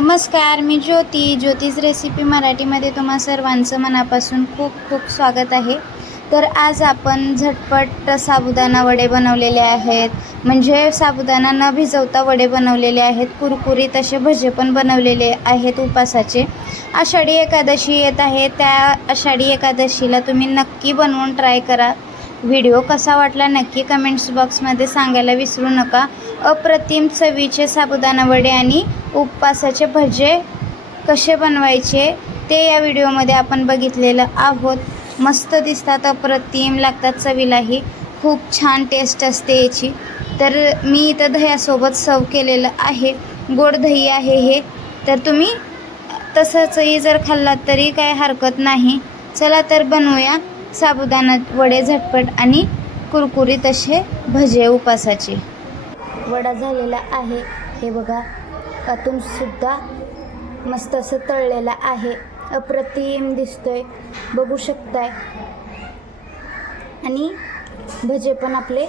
नमस्कार मी ज्योती. ज्योतिष रेसिपी मराठीमध्ये तुम्हा सर्वांचं मनापासून खूप खूप स्वागत आहे. तर आज आपण झटपट साबुदाणा वडे बनवलेले आहेत. म्हणजे साबुदाणा न भिजवता वडे बनवलेले आहेत. कुरकुरीत असे भजे पण बनवलेले आहेत उपासाचे. आषाढी एकादशी येत आहे. त्या आषाढी एकादशीला तुम्ही नक्की बनवून ट्राय करा. व्हिडिओ कसा वाटला नक्की कमेंट्स बॉक्समध्ये सांगायला विसरू नका. अप्रतिम चवीचे साबुदाणा वडे आणि उपवासाचे भजे कसे बनवायचे ते या व्हिडिओमध्ये आपण बघितलेलं आहोत. मस्त दिसतात अप्रतिम लागतात चवीलाही. खूप छान टेस्ट असते याची. तर मी इथं दह्यासोबत सर्व केलेलं आहे. गोड दही आहे हे. तर तुम्ही तसंचही जर खाल्लात तरी काय हरकत नाही. चला तर बनवूया साबुदाणा वडे झटपट आणि कुरकुरीत असे भजे उपासाचे वडा झालेला आहे. हे बघा सुद्धा मस्त असं तळलेला आहे. अप्रतिम दिसतोय. बघू शकताय. आणि भजे पण आपले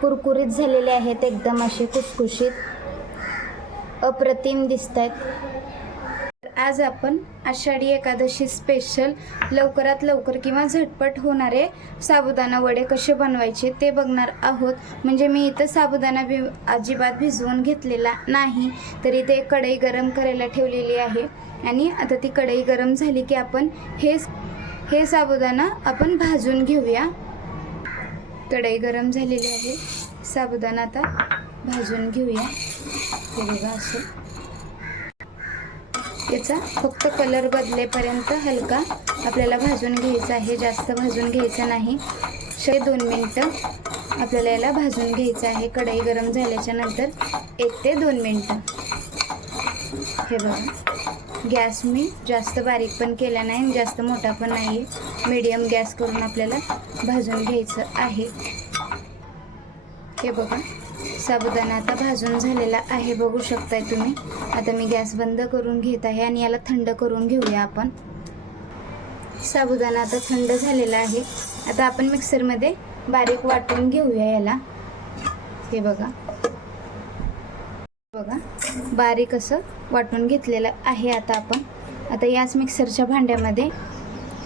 कुरकुरीत झालेले आहेत. एकदम असे कुसकुशीत अप्रतिम दिसत आहेत आज आपण आषाढी एकादशी स्पेशल लवकरात लवकर किंवा झटपट होणारे साबुदाणा वडे कसे बनवायचे ते बघणार आहोत. म्हणजे मी इथं साबुदाणा भि अजिबात भिजवून घेतलेला नाही. तर इथे कढई गरम करायला ठेवलेली आहे. आणि आता ती कढई गरम झाली की आपण हे हे साबुदाणा आपण भाजून घेऊया. कढई गरम झालेली आहे. साबुदाणा आता भाजून घेऊया. हे बघा असं. याचा फक्त कलर बदलेपर्यंत हलका आपल्याला भाजून घ्यायचा आहे. जास्त भाजून घ्यायचं नाही. शे दोन मिनटं आपल्याला याला भाजून घ्यायचं आहे. कढई गरम झाल्याच्यानंतर एक ते दोन मिनटं. हे बघा. गॅस मी जास्त बारीक पण केला नाही आणि जास्त मोठा पण नाही आहे मीडियम गॅस करून आपल्याला भाजून घ्यायचं आहे. हे बघा. साबुदाणा आता भाजून झालेला आहे बघू शकताय तुम्ही. आता मी गॅस बंद करून घेत आहे आणि याला थंड करून घेऊया आपण. साबुदाणा आता थंड झालेला आहे. आता आपण मिक्सरमध्ये बारीक वाटून घेऊया याला. हे बघा. बघा बारीक असं वाटून घेतलेलं आहे आता आपण. आता याच मिक्सरच्या भांड्यामध्ये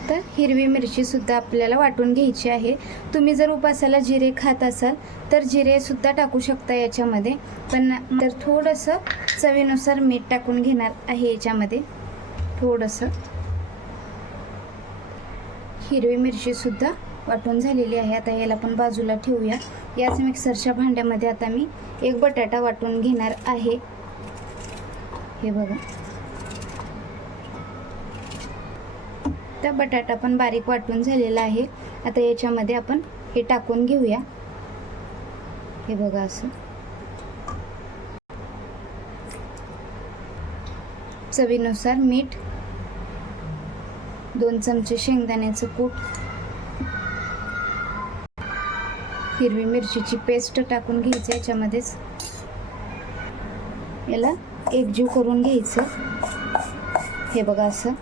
तर हिरवी मिरचीसुद्धा आपल्याला वाटून घ्यायची आहे. तुम्ही जर उपासाला जिरे खात असाल तर जिरेसुद्धा टाकू शकता याच्यामध्ये. पण तर थोडंसं चवीनुसार मीठ टाकून घेणार आहे याच्यामध्ये. थोडंसं. हिरवी मिरचीसुद्धा वाटून झालेली आहे. आता याला पण बाजूला ठेवूया. याच मिक्सरच्या भांड्यामध्ये आता मी एक बटाटा वाटून घेणार आहे. हे बघा. तर बटाटा पण बारीक वाटून झालेला आहे. आता याच्यामध्ये आपण हे टाकून घेऊया. हे बघा असं. चवीनुसार मीठ दोन चमचे शेंगदाण्याचं कूट हिरवी मिरचीची पेस्ट टाकून घ्यायची याच्यामध्येच. याला एकजीव करून घ्यायचं. हे बघा असं.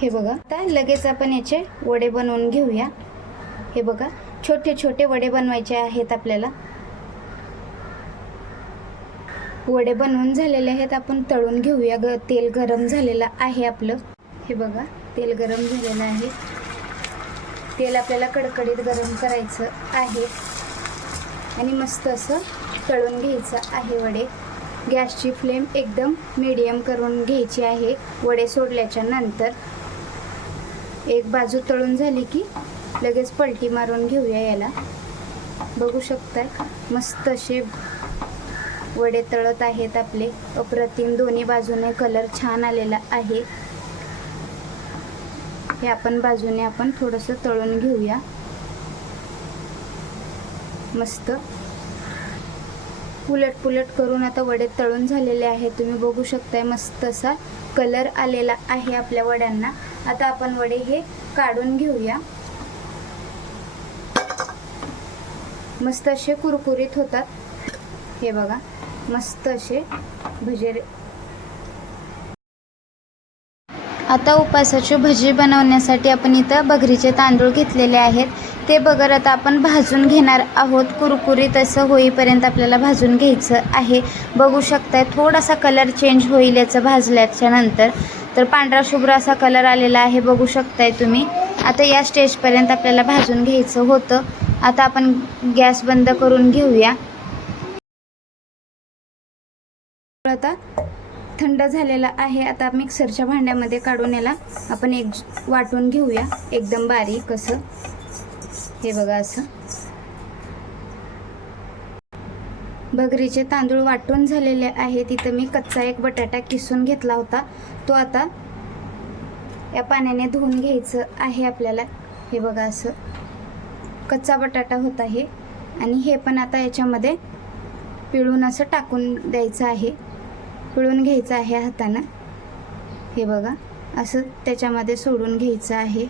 हे बघा. आता लगेच आपण याचे वडे बनवून घेऊया. हे बघा छोटे छोटे वडे बनवायचे आहेत आपल्याला. वडे बनवून झालेले आहेत आपण तळून घेऊया. ग तेल गरम झालेलं आहे आपलं. हे बघा तेल गरम झालेलं आहे. तेल आपल्याला कडकडीत गरम करायचं आहे. आणि मस्त असं तळून घ्यायचं आहे वडे. गॅसची फ्लेम एकदम मीडियम करून घ्यायची आहे. वडे सोडल्याच्या नंतर एक बाजू तळून झाली की लगेच पलटी मारून घेऊया याला. बघू शकताय मस्त असे वडे तळत आहेत आपले. अप्रतिम दोन्ही बाजूने कलर छान आलेला आहे. हे आपण बाजूने आपण थोडंसं तळून घेऊया. मस्त. उलट पुलट करून आता वडे तळून झालेले आहे तुम्ही बघू शकताय मस्त असा कलर आलेला आहे आपल्या वड्यांना. आता आपण वडे हे काढून घेऊया. मस्त असे कुरकुरीत होतात. हे बघा मस्त असे भजे आता उपासाची भजी बनवण्यासाठी आपण इथं बघरीचे तांदूळ घेतलेले आहेत. ते बगर आता आपण भाजून घेणार आहोत. कुरकुरीत असं होईपर्यंत आपल्याला भाजून घ्यायचं आहे. बघू शकताय थोडासा कलर चेंज होईल याचं भाजल्याच्या नंतर. तर पांढरा शुभ्र असा कलर आलेला आहे बघू शकताय तुम्ही. आता या स्टेजपर्यंत आपल्याला भाजून घ्यायचं होतं. आता आपण गॅस बंद करून घेऊया. थंड झालेला आहे. आता मिक्सरच्या भांड्यामध्ये काढून याला आपण एक वाटून घेऊया. एकदम बारीक असं हे बघा असं. बगरीचे तांदूळ वाटून झालेले आहे. तिथं मी कच्चा एक बटाटा किसून घेतला होता. तो आता या पाण्याने धुवून घ्यायचं आहे आपल्याला. हे बघा असं. कच्चा बटाटा होता हे. आणि हे पण आता याच्यामध्ये पिळून असं टाकून द्यायचं आहे. पिळून घ्यायचं आहे हातानं. हे बघा असं त्याच्यामध्ये सोडून घ्यायचं आहे.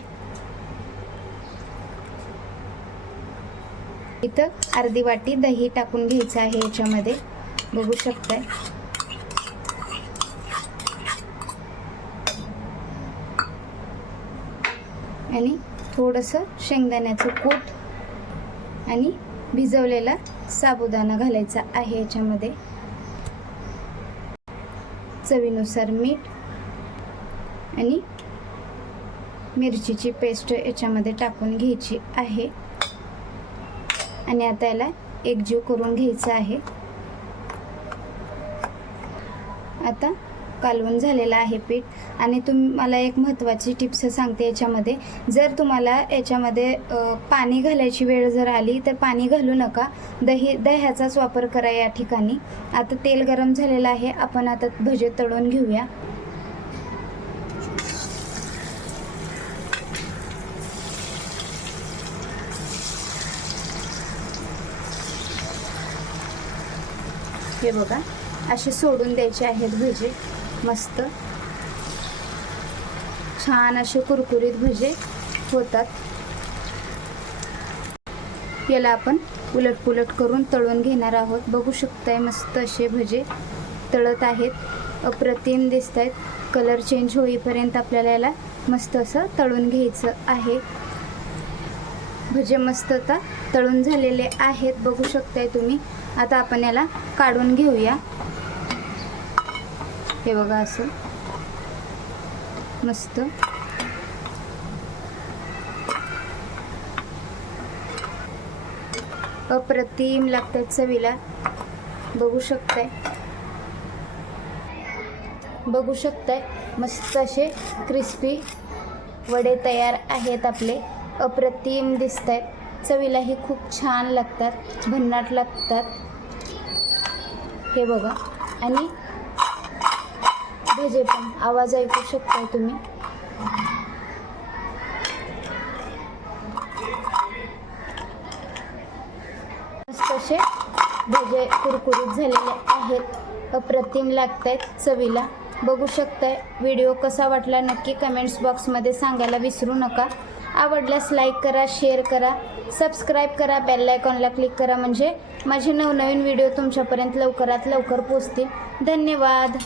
इथं अर्धी वाटी दही टाकून घ्यायचं आहे याच्यामध्ये. बघू शकताय. आणि थोडंसं शेंगदाण्याचं कूट आणि भिजवलेला साबुदाणा घालायचा आहे याच्यामध्ये. चवीनुसार मीठ आणि मिरचीची पेस्ट याच्यामध्ये टाकून घ्यायची आहे. आणि आता याला एकजीव करून घ्यायचं आहे. आता कालवून झालेलं आहे पीठ. आणि तुम्हाला एक महत्त्वाची टिप्स सांगते याच्यामध्ये. जर तुम्हाला याच्यामध्ये पाणी घालायची वेळ जर आली तर पाणी घालू नका. दही दह्याचाच वापर करा या ठिकाणी. आता तेल गरम झालेलं आहे. आपण आता भजे तळून घेऊया. हे बघा असे सोडून द्यायचे आहेत भजे. मस्त. छान असे कुरकुरीत भजे होतात. याला आपण उलट पुलट करून तळून घेणार आहोत. बघू शकताय मस्त असे भजे तळत आहेत. अप्रतिम दिसत आहेत कलर चेंज होईपर्यंत आपल्याला याला मस्त असं तळून घ्यायचं आहे. भजे मस्त आता तळून झालेले आहेत. बघू शकताय तुम्ही. आता आपण याला काढून घेऊया. हे बघा असं. मस्त. अप्रतिम लागतात चवीला. बघू शकताय. बघू शकताय. मस्त असे क्रिस्पी वडे तयार आहेत आपले. अप्रतिम दिसत आहेत चवीलाही खूप छान लागतात. भन्नाट लागतात. हे बघा. आणि भजे पण आवाज ऐकू शकताय तुम्ही. मस्त असे भजे कुरकुरीत झालेले आहेत. अप्रतिम लागत आहेत चवीला. बघू शकताय व्हिडिओ कसा वाटला नक्की कमेंट्स बॉक्समध्ये सांगायला विसरू नका. आवडल्यास लाईक करा शेअर करा सबस्क्राईब करा बेल आयकॉनला क्लिक करा म्हणजे माझे नवनवीन व्हिडिओ तुमच्यापर्यंत लवकरात लवकर पोचतील धन्यवाद.